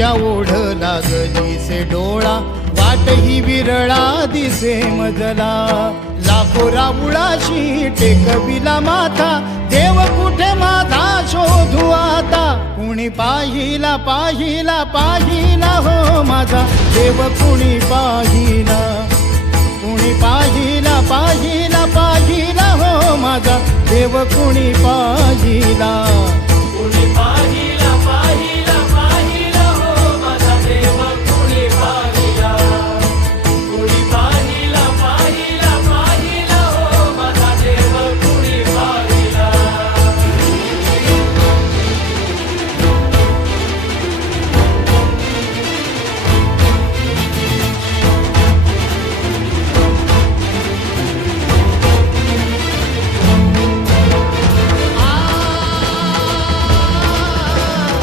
तुया ओढ लागलीसे डोळा, वाट ही विरळा दिसे मजला. लाखो राऊळाशी टेकविला माथा, देव कुठे माझा शोधू आता. कुणी पाहिला पाहिला पाहिला हो माझा देव, कुणी पाहिला. कुणी पाहिला पाहिला पाहिला हो माझा देव, कुणी पाहिला.